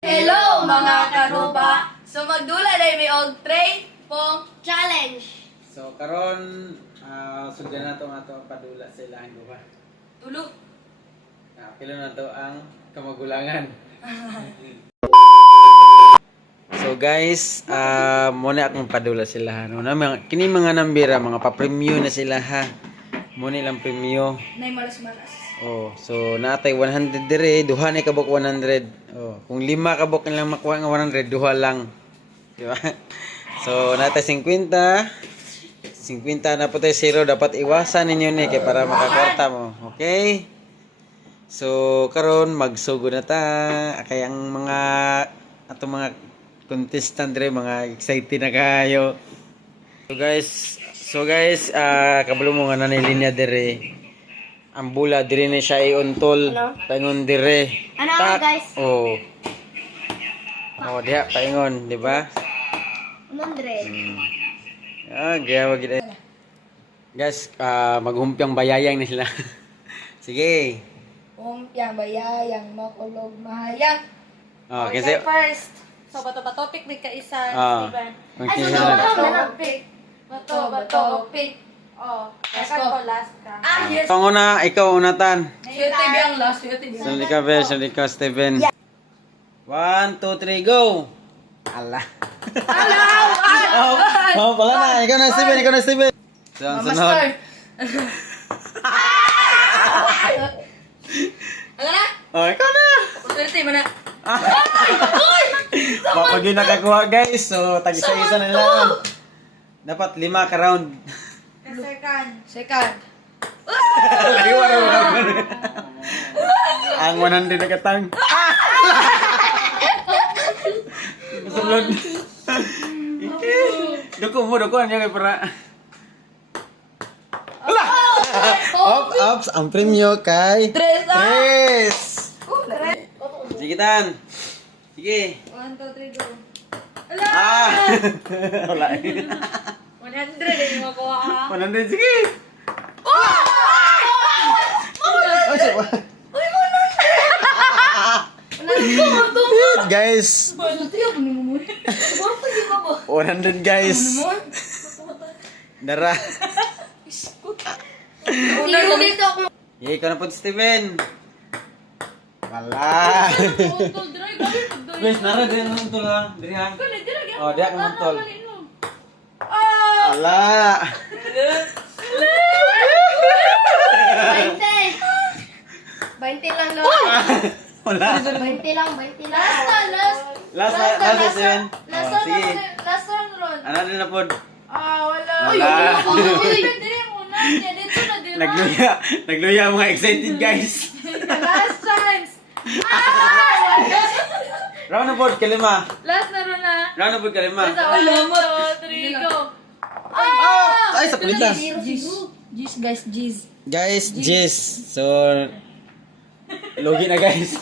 Hello mga karuba! So magdula na may og tray pong challenge. So karon sugdan na to nga to padula sa ilang duha. Tulo. Pila na to ang kamagulangan. So guys, muna akong padula sila no. Kini mga nambira, mga pa-premyo na sila ha. Muna lang premyo. Nay malas-malas. Oh, so natay 100 dire, duha ni kabok 100. Oh, kung 5 kabok lang makuha nga 100, duha lang. Di ba? So natay 50. 50 na po tayo zero, dapat iwasan ninyo ni kay para makakwarta mo. Okay? So karon magsugod na ta kay ang mga atong mga contestant dire mga excited na kayo. So guys, kabalo mo nga na linya dire. Ang bula dire ni siya iuntol. Paingon dire. Ano guys? Oh. Oh, diha paingon, di ba? 100. Gawa gid. Guys, maghumpiang bayayang nila. Sige. Yang bayayang makulog mahayang. Okay, Okay, first. So bato-bato pick may kaisa, Steven. Okay, Ay, bato pick. Bato pick. Oh, second ko last ka. Yes. Ikaw una, ikaw unatan. Sure TV ang last, sure TV. Sunod ka, Bel. Sunod ka, Steven. 1, 2, 3, go! Ala. Oh, pala na. Ikaw na, Steven. Ikaw na, Steven. So, ang sunod. Master. Ano na? Oh, ikaw na. Swerte mo na. Pag yun nakakuha, guys. So, tag-isa-isa na lang. Dapat 5 ka round. Second. Laiwa na mo. Ang 100 na katang. Sunod. Duko niya kay para. Ops, ang premyo kay Tres. Tres. Sige tan. Sige. 1, 2, 3, go. Wala. 100 din mo kuha ka. 100, sige. Guys, 100 guys. Dara. Zero dito ako. Yay, ikaw na po, Steven. Wala. Guys, nara din naman ito lang. Diri ha. Oh, diya naman tol. Wala. 20 lang no. Wala. 20 lang. Last Steven. Last Oh, sige. Last one, Ron. Ano din na po? Wala. Wala. Dili muna. Dito na din. Nagluya ang mga excited guys. Last chance. Round na po, kalima. Last na ron na. Round na po, kalima. 1, 2, 3, go. Ay, sa palitan. Jeez, guys, jeez. Guys, Jess. So, logi na guys.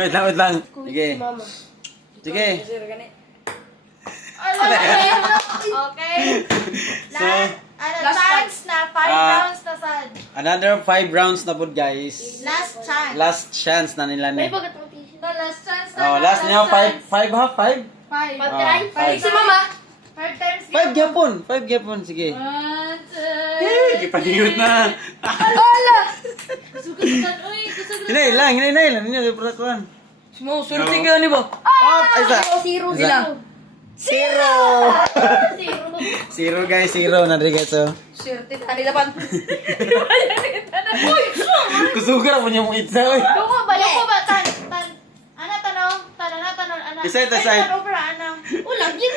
Wait lang. Sige. Sige. Okay. So, Last chance na 5 rounds na sad. another 5 rounds na po guys. Last chance. Last chance na nila May ni. pagkatong t-shirt. Last chance na. Oh, last niyo 5 ha? 5? 5. Pag-try? Five. Si Mama. 5 times. 5 gyapon. Sige. 1, 2. Gipaniyot na. Ala! Sugat-sugat. Uy, kusugat. Hinay lang. Ninyo para kuan. Mo, surti ka ni ba? Oh, ay isa. Zero. Isa. Zero. Zero guys, zero na rin guys. Oh. Surti ka nila pan. Kusugar mo niya mong itsa. Oy. Duko ba? Ana tanong. Isa. Over ana. Ulang yun.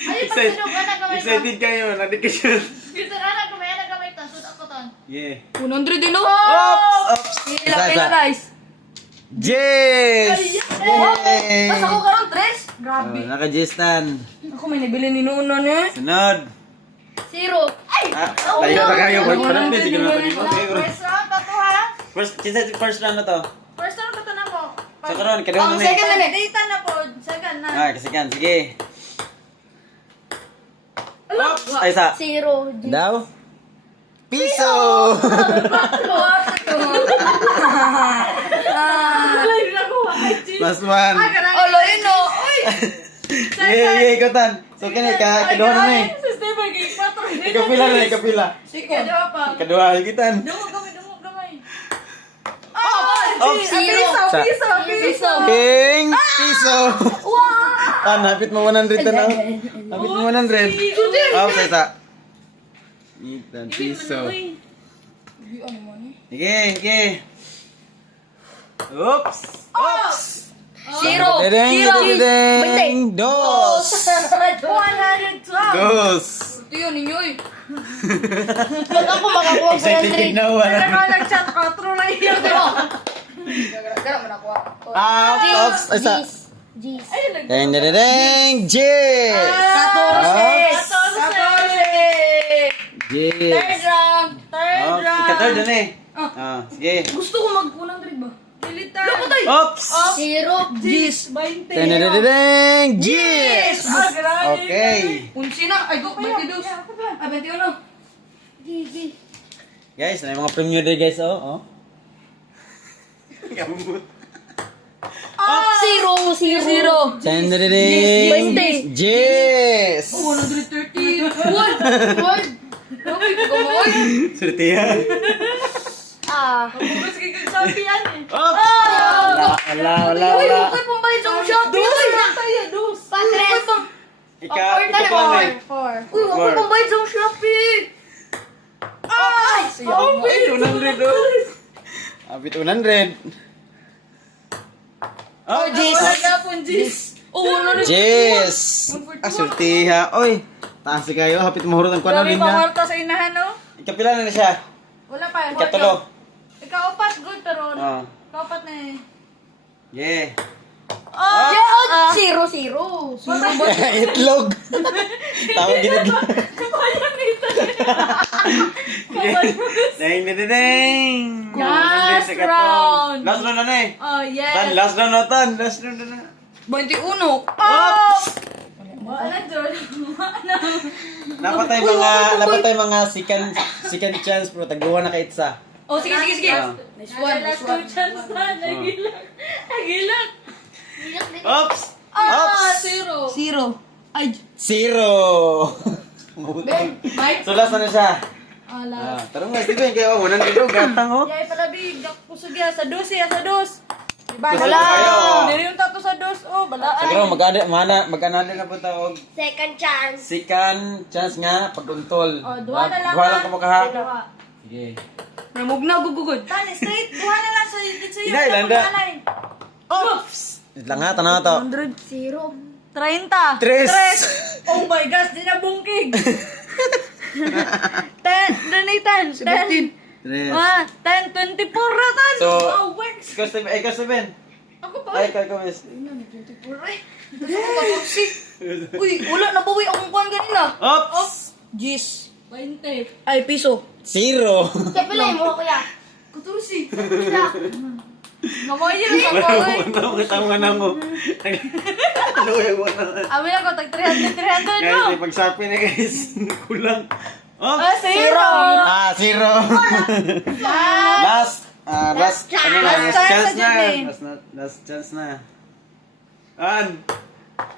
Ay, pagsinog ana kamay. Excited kayo. Nadik ka siya. Dito ana kamay tan. Sud ako tan. Yeah. 100 din no. Oops. Ila guys. Yes! Yay! Pas ako karon 3. Grabe. Naka-Jess tan. Ako may nabili ni Nuno ni. Sunod. Zero. Ay! Layo na kayo. Parang din. Sige na ito. First round pa to ha. First round na to. First round pa to na mo. Sa karon, kadang na Second na ni. Data na po. Second na. kasikan. Sige. Oops! Ay, isa. Zero. Daw? Piso! Live na ko. Ay, Last one. Olo, yun o. Uy! Yeah, ikutan. So, kini kaduha na eh. Sistema, kay 4. Ikapila na, ikapila. Sige, dalawa pa. Kaduha, ikitan. Dungo gamay. Oops. Piso. King piso. Wow! Ah, napit mo 100 na. Napit mo 100. Oops, isa. Itan piso. Sige, sige. Oops. Oops. Zero. Dedeng. Dos. 112. Dos. Ito yun, ninyo eh. Pag ako makakuha ko Isang titig na wala. nag-chat ko, true na yun. Gara man ako. Oops. Isa. Dedeng. Jis. 14. Jis. Third round. Ika-third na eh. Sige. Gusto ko mag-100 ba? Lilitan. Lupatay. Oops. Zero. Jis. 20. Dedeng. Jis. grabe. Okay. Unsi na. Ay, go. 22. Ah, 21. Guys, may mga premium din guys, oh. Gambut. Zero. Dedeng. 20. Jis. 130. What? Grabe ko gamoy. Sertihan. Mas kikagsabihan eh. Oops. Wala. Uy, huwag pang bayad sa Shopee. Uy, dos. Patres. Ikaw lang eh. Uy, huwag pang bayad sa Shopee. Ay! Ay, 100 oh. Abit 100. Oh, Wala na pong Jis. Wala na. Jis. Sertiha. Oy, taas si kayo. Hapit mahurot ang kuwan Grabe na. pamarta sa inahan, no? Ikapila na siya. Wala pa. Ikatulo. Ikaw upat, good pero. Oh. Ikaw upat na eh. Yeah. Zero. Itlog. Tawag ginidlog. Kabayan nito. Ding. Last round. Last round na eh. Oh, yes. Tan, last round na tan. Last round na. 21. Oops. Wala, Jordan. Napatay mga second chance bro. Taguha na kay Itza. Oh, sige. Ah. Last two chance na. Nagilan. Oops. Zero. Ay, Zero. Ben, Mike. So last na siya. Ala. Tarong nga, Steven, kayo, 100 daw, gatang, oh. Yay, palabig. Kusog ya, sa dos ya, sa dos. Diba? Kusog kayo. Dili yung tato sa dos. Oh, balaan. Siguro, mag-anali na po tawag. Second chance. Second chance nga, pagkuntol. Oh, duha na lang. Duha lang ka mo kaha. Duha. Sige. Namugna, gugugod. Tani, straight. Duha na lang sa iyo. Ina, ilanda. Oops! Wait lang ha, tanaw to. 100. 30. Tres. Oh my gosh, di na bungkig. 10. Danitan. 10. Tres. 10, 24 na tan. So, Wow, works. Ikaw, Steven. Ako pa. Ay, ikaw, miss. 24 eh. Uy, wala na bawi akong kuhan kanina. Oops! Gis. 20. Ay, piso. Zero. Kapilay mo, kuya. 14. Mamoy yun sa boy. Kita mo na mo. Ano yung wala? Amin ako, tag 300 Guys, no? may pagsapi na guys. Kulang. Zero. Zero. Last Last chance chance na. na dyan Last chance na.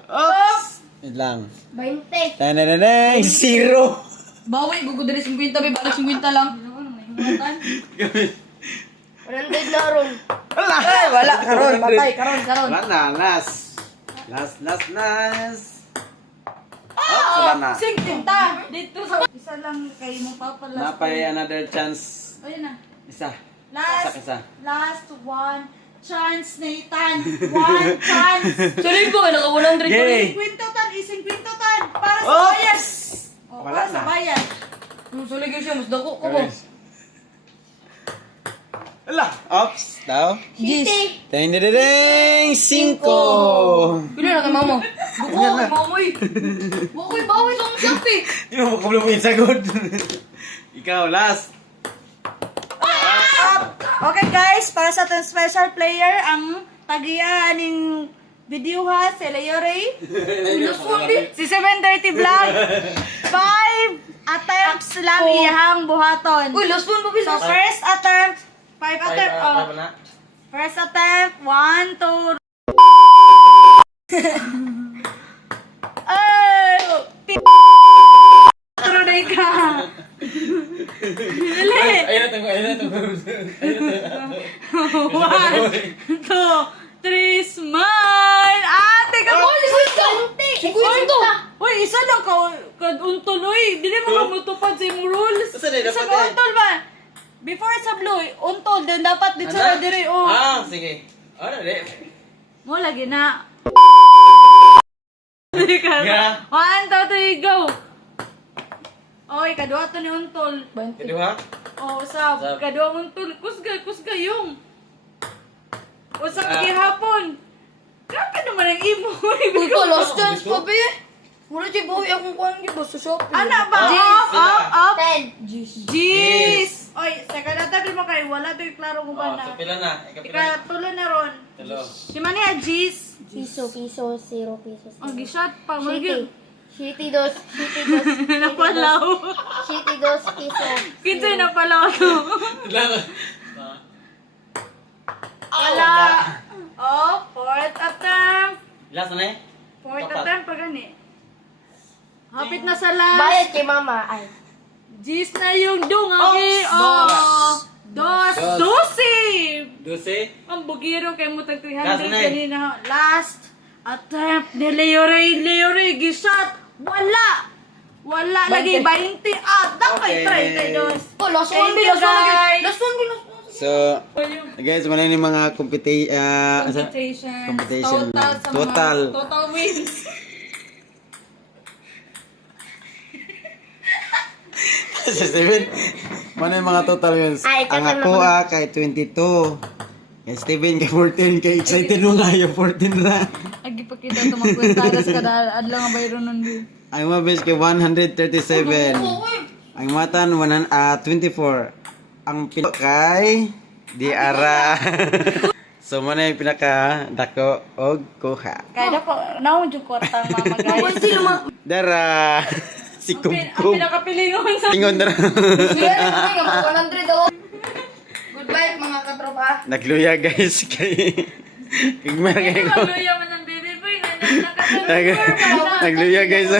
Oops! Wait lang. 20. Tanananay! Zero! Bawi, gugo dali 50, babe. Balik 50 lang. 100 na ron. Wala! Ay, wala. Karon, patay. Karon. Wala na. Last. Oops! Wala na. 50. Dito sa... Isa lang kayo mo papalas. Napay another chance. Ayun na. Isa. Last one chance, Nathan. 1 One chance. Sabi ko, naka 100 Yay! 50 tan, ising 50 tan. Para sa Oops! bayan. Wala Para sa na. bayan. Sulig siya, mas dako ko mo. Wala! Oops! Daw? Gis. Ding! 5! Pila na kay mama. Duko, mamoy. Bawi, bawi sa akong Shopee. Hindi mo makabulong yung sagod. Ikaw, last. Okay guys, para sa ating special player, ang tagiya ning video ha, si Leo Ray. Si 730 Vlog. 5 attempts lang iyahang buhaton. Uy, last one pa So, first attempt, 5 attempt. Five na. First attempt, 1, 2, Ay! Truday ka! Dali! Ayun na to. One, two, three, smile! Ate ka mo! Uy, isa lang ka-untol, uy. Dili mo ka mutupad sa imong rules. Isa na, Isa dapat ka untol ba? Before sa blue, untol. Then dapat dito sa diri, oh. Sige. Ano, re? Mo lagi na. Dili ka. Yeah. 1, 2, 3, go! Oy, kadua to ni untol. Kedua? Oh, sab. Sab. Kadua untol. Kusga yung. Usap gihapon. Grabe naman ang imo. Uy ko, last chance pa be. Muna di ba akong kuhan di ba sa Shopee? Ana ba? Jeez. Up. 10. Jeez. Jeez! Oy, second attack mo kayo. Wala to yung klaro mo ba na. Pila na. Ikatulo na ron. Tulo. Si man niya, Jeez. Piso, 0 piso. Ang gishat pa. Shitty. Magiging. Shitty dos. Napalaw. Shitty dos piso. Kinsay napalaw to. Wala. Oh, fourth attempt. Last na eh? Fourth Kapat. attempt pa gani. Hapit na sa last. Bayad kay mama. Ay. Jeez na yung dungagi. Oh. Dos. Dosi. 12. Ang bugiro kay mo tag 300 Last na eh. kanina. Last attempt ni Leoray, gisat. Wala lagi 20 at Okay. dapat 32. Oh, last Thank one be, you, last one be. guys. Last one be, last one. So, guys, wala ni mga Competition. competition. Total wins. sa 7. Mana yung mga total yun? Ay, Ang total ako naman. kay 22. Kay Steven kay 14. Kay excited mo nga yung 14 na. Agi pa kita to magkwentaras kada adlaw nga bayro nun. Ang mabes kay 137. Ang matan 24. Ang pino kay Diara. So mana yung pinaka dako og kuha. Kaya na po, naon jud kwarta mama guys. Dara. Si Ang Kubkub. pinakapilingon sa Tingon dara. Sige, 100 daw. Goodbye mga katropa. Nagluya guys kay Igmar kay Magluya man ang baby boy nga nakatulog. Nagluya guys.